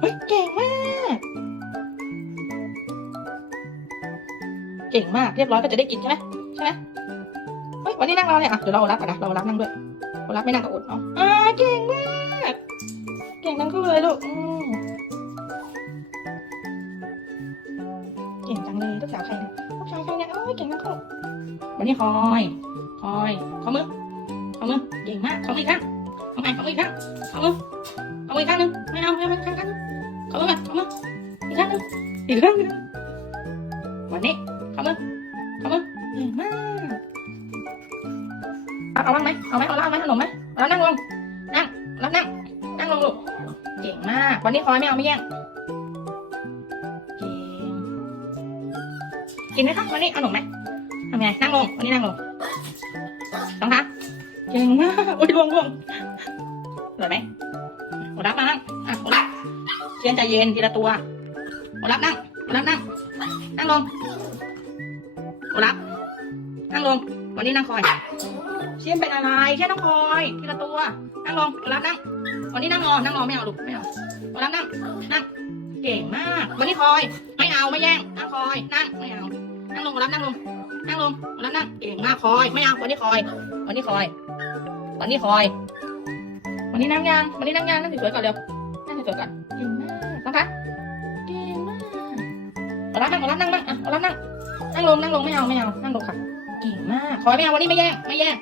เฮ้ยเก่งมาก เก่งมาก เรียบร้อยก็จะได้กินใช่ไหมใช่ไหมเฮ้ยวันนี้นั่งรอเลยอะเดี๋ยวเรารับก่อนนะเรารับนั่งด้วยเรารับไม่นั่งก็อดเนาะอ่าเก่งมาก เก่งทั้งคู่เลยลูกอืมเก่งจังเลยลูกสาวใครเนี่ยลูกชายใครเนี่ยโอ้ยเก่งทั้งคู่วันนี้คอย คอยขอมือขอมือเก่งมากขอมืออีกครั้ง เอาไงขอมืออีกครั้งขอมือขอมืออีกครั้งนึงไม่เอาไม่เอาไม่เอาข้างข้างนึงขอมือมาขอมืออีกครั้งนึงอีกครั้งนึงวันนี้ขอมือขอมือเก่งมากเอาเอาบ้างไหมเอาไหมเอาเหล้าไหมขนมไหมเอาแล้วนั่งลงนั่งแล้วนั่งนั่งลงลูกเก่งมากวันนี้คอยไม่เอาไม่แย่งเก่งกินไหมคะวันนี้เอาหนมไหมทำไงนั่งลงวันนี้นั่งลงต้องคะเก่งมากอุ้ยรวงรวง อร่อไหมโอรับมานั่งอะโอรับเชียนใจเย็นทีละตัวโอรับนั่งโอรับนั่ง นั่งลงโอรับ นั่งลง วันนี้นั่งคอย เชียนเป็นอะไรเชียนต้องคอยทีละตัว นั่งลงโอรับนั่ง วันนี้นั่งรอ นั่งรอไม่เอาลูกไม่เอาวันนั้นนั่ง นั่ง เก่งมาก วันนี้คอย ไม่เอาไม่แย่ง นั่งคอย นั่ง ไม่เอา นั่งลงวันนั้นนั่งลง นั่งลงวันนั้นนั่ง เก่งมากคอย ไม่เอา วันนี้คอย วันนี้คอย วันนี้คอย วันนี้นั่งยังวันนี้นั่งยังนั่งสวยๆก่อนเร็วนั่งสวยๆก่อนเก่งมากนะคะเก่งมากวันนั้นนั่งวันนั้นนั่งบ้างอะวันนั้นนั่งนั่งลงนั่งลงไม่เอาไม่เอานั่งลงค่ะเก่งมากคอยไม่เอาวันนี้ไม่แย่งไม่แย่ง